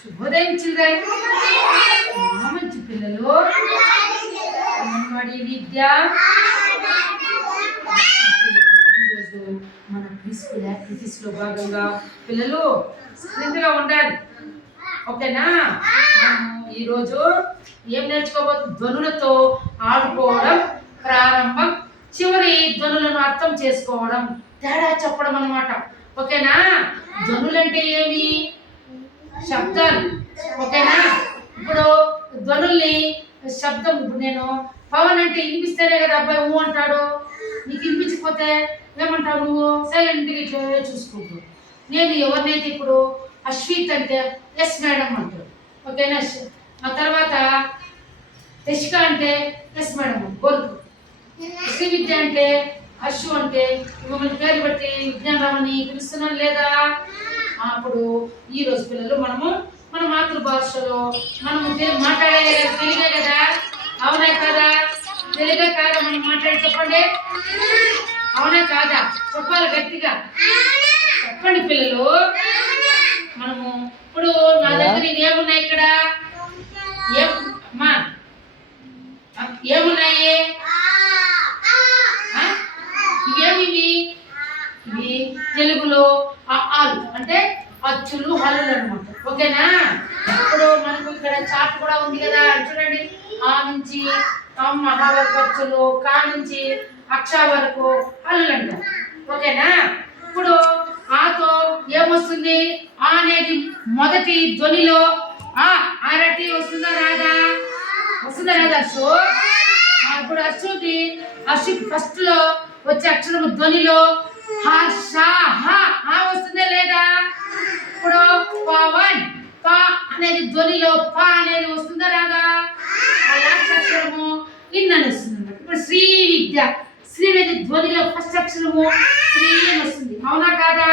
శుభోదయం చిల్డ్రన్. మంచి పిల్లలు అంగన్వాడీ విద్య. ఈరోజు మన ప్రీస్కూల్ యాక్టివిటీస్ లో భాగంగా పిల్లలు శ్రద్ధగా ఉండాలి. ఓకేనా? ఈరోజు ఏం నేర్చుకోబోతుంది? ధ్వనులతో ఆడుకోవడం ప్రారంభం, చివరి ధ్వనులను అర్థం చేసుకోవడం, తేడా చెప్పడం అన్నమాట. ఓకేనా? ధ్వనులంటే ఏమి? శబ్దాలు. ఓకేనా? ఇప్పుడు ధ్వనుల్ని శబ్దం, ఇప్పుడు నేను పవన్ అంటే వినిపిస్తేనే కదా అబ్బాయి ఊ అంటాడు. నీకు వినిపించకపోతే ఏమంటావు? నువ్వు సైలెంట్గా ఇట్లా చూసుకుంటూ. నేను ఎవరినైతే ఇప్పుడు అశ్విత్ అంటే ఎస్ మేడం అంటాడు. ఓకేనా? ఆ తర్వాత యశిక అంటే ఎస్ మేడం గొలుపు. శ్రీ విద్య అంటే అశ్వ అంటే మిమ్మల్ని పేరు బట్టి విజ్ఞానరామని పిలుస్తున్నాను లేదా? అప్పుడు ఈ రోజు పిల్లలు మనము మన మాతృభాషలో మనము మాట్లాడే తెలుగే కదా? అవునా కాదా? తెలుగే కాదా? మనం మాట్లాడి చెప్పండి. అవునా కాదా? చెప్పాలి గట్టిగా చెప్పండి పిల్లలు. మనము ఇప్పుడు నా దగ్గర ఏమున్నాయి? ఇక్కడ ఏమా ఏమున్నాయి? ఇవేమి? ఇవి తెలుగులో ఆలు అంటే అచ్చులు, హల్లులు అనమాట. ఓకేనా? ఇప్పుడు మనకు ఇక్కడ చార్ట్ కూడా ఉంది కదా, చూడండి. ఆ నుంచి మహా వరకు అచ్చులు, కా నుంచి అక్ష వరకు హల్లులు అంటారు. ఓకేనా? ఇప్పుడు ఆతో ఏమొస్తుంది? ఆ అనేది మొదటి ధ్వనిలో ఆ అరటి వస్తుందా రాదా? వస్తుందా రాదా? సో ఇప్పుడు అశ్వ ఫస్ట్ లో వచ్చే అక్షరం ధ్వనిలో హర్ష హ వస్తుందా లేదా? ఇప్పుడు పవన్ ప అనేది ధ్వనిలో ప అనేది వస్తుందా రాదా? లాస్ట్ అక్షరము ఇన్ అని వస్తుంది. ఇప్పుడు శ్రీ విద్య, శ్రీ అనేది ధ్వనిలో ఫస్ట్ అక్షరము శ్రీ అని వస్తుంది. అవునా కాదా?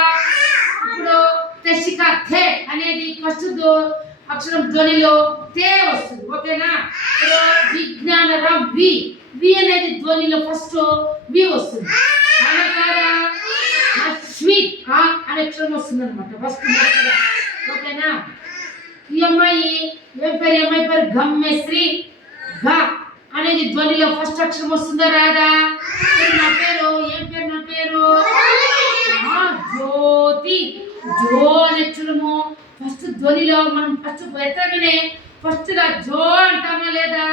ఇప్పుడు తెషిక థే అనేది ఫస్ట్ అక్షరం ధ్వనిలో తే వస్తుంది. ఓకేనా? ఇప్పుడు విజ్ఞానరాం వి వి అనేది ధ్వనిలో ఫస్ట్ వి వస్తుంది. అవునా కాదా? అశ్విత్ ఆ అనే అక్షరం వస్తుంది అనమాట ఫస్ట్. ఓకేనా? ఈ అమ్మాయి ఏం పేరు? అమ్మాయి పేరు గమ్యశ్రీ. ఘ అనేది ధ్వనిలో ఫస్ట్ అక్షరం వస్తుందా రాదా? నా పేరు ఏం పేరు? నా పేరు జ్యోతి. జో అనే అక్షరము ఫస్ట్ ధ్వనిలో మనం ఫస్ట్ ఎత్తగానే ఫస్ట్ గా జో అంటామా లేదా?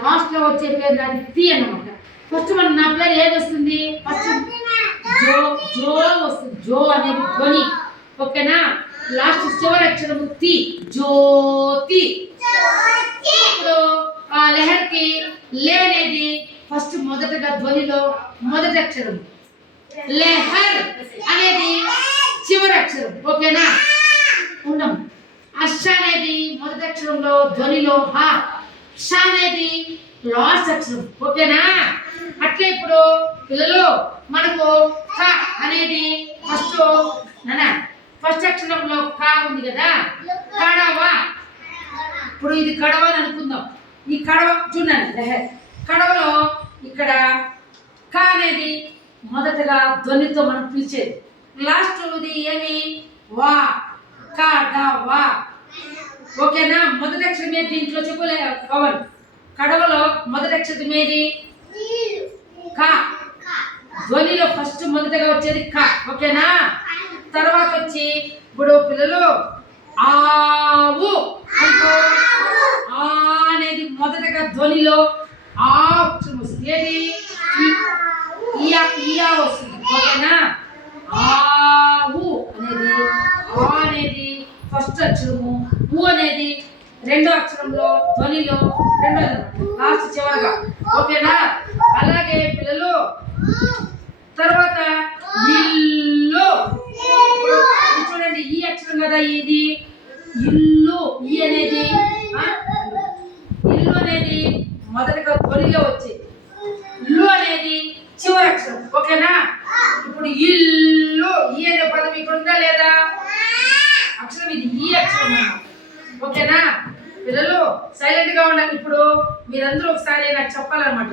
లాస్ట్ లో వచ్చే పేరు అది తి అన్నమాట. ఫస్ట్ మన నా పేరు ఏది వస్తుంది? ఫస్ట్ జో జో వస్తుంది. జో అనేది ధ్వని. ఓకేనా? లాస్ట్ చివరి అక్షరము తి, జ్యోతి. ఇప్పుడు ఆ లహర్కి లే అనేది ఫస్ట్ మొదటగా ధ్వనిలో మొదటి అక్షరం. లహర్ అనేది చివరి అక్షరం. ఓకేనా? ఉండం. అష అనేది మొదటి అక్షరంలో ధ్వనిలో హ, ష అనేది లాస్ట్ అక్షరం. ఓకేనా? అట్లే ఇప్పుడు పిల్లలు మనకు క అనేది ఫస్ట్ అక్షరంలో క ఉంది కదా, కడవ. ఇప్పుడు ఇది కడవ అని అనుకుందాం. ఈ కడవ చూడండి, కడవలో ఇక్కడ క అనేది మొదటగా ధ్వనితో మనం పిలిచేది. లాస్ట్ ఇది ఏమి? వా, కడవ. ఓకేనా? మొదటి అక్షరం ఏది దీంట్లో? చెప్పలే పవన్. కడవలో మొదటి అక్షరం ఏది? క. ధ్వనిలో ఫస్ట్ మొదటగా వచ్చేది క. ఓకేనా? తర్వాత వచ్చి ఇప్పుడు పిల్లలు ఆవు అనుకో. ఆ అనేది మొదటగా ధ్వనిలో ఆ అక్షరం వస్తుంది. ఏది? ఇయా వస్తుంది. ఓకేనా? ఆవు అనేది ఆ అనేది ఫస్ట్ అక్షరము, ఊ అనేది రెండో అక్షరంలో ధ్వనిలో రెండో లాస్ట్ చివరిగా. ఓకేనా? అలాగే పిల్లలు తర్వాత ఇల్లు. చూడండి, ఈ అక్షరం కదా ఇది ఇల్లు. ఈ అనేది ఇల్లు అనేది మొదటిగా ధ్వనిలో వచ్చేది. ఇల్లు అనేది చివరి అక్షరం. ఓకేనా? ఇప్పుడు ఇల్లు ఈ అనే పదం ఇక్కడ ఉందా లేదా? అక్షరం ఇది ఈ అక్షరం. ఓకేనా? పిల్లలు సైలెంట్ గా ఉండాలి. ఇప్పుడు మీరందరూ ఒకసారి నాకు చెప్పాలన్నమాట.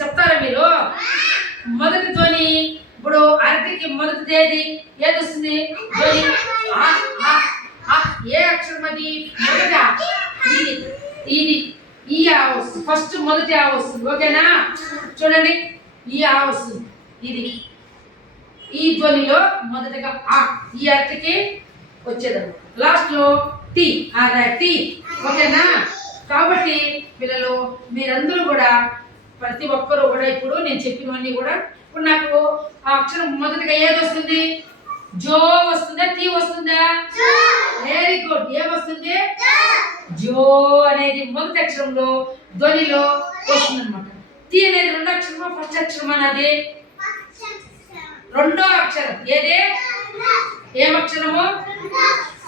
చెప్తారా మీరు? మొదటి ధ్వని ఇప్పుడు అరటికి మొదటిది ఏది వస్తుంది? ధ్వని ఆ, ఆ, ఆ. ఏ అక్షరం అది మొదట ఇది ఇది ఈ ఆ వస్తుంది ఫస్ట్ మొదటి ఆ వస్తుంది ఓకేనా చూడండి ఈ ఆ వస్తుంది ఇది ఈ ధ్వనిలో మొదటగా ఆ ఈ అర్థకి వచ్చేదన్నమాట లాస్ట్ లో టీ టీ ఓకేనా కాబట్టి పిల్లలు మీరందరూ కూడా ప్రతి ఒక్కరూ కూడా ఇప్పుడు నేను చెప్పినవన్నీ కూడా ఇప్పుడు నాకు ఆ అక్షరం మొదటగా ఏది వస్తుంది జో వస్తుందా టీ వస్తుందా వెరీ గుడ్ ఏ వస్తుంది జో అనేది మొదటి అక్షరంలో ధ్వనిలో వస్తుంది అనమాట టీ అనేది రెండో అక్షరమా ఫస్ట్ అక్షరం అనేది రెండో అక్షరం ఏదే ఏం అక్షరము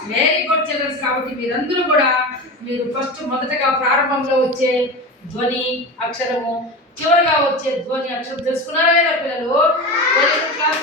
వెరీ గుడ్ చిల్డ్రన్స్ కాబట్టి మీరందరూ కూడా మీరు ఫస్ట్ మొదటగా ప్రారంభంలో వచ్చే ధ్వని అక్షరము చివరిగా వచ్చే ధ్వని అక్షరం తెలుసుకున్నారా లేదా పిల్లలు క్లాస్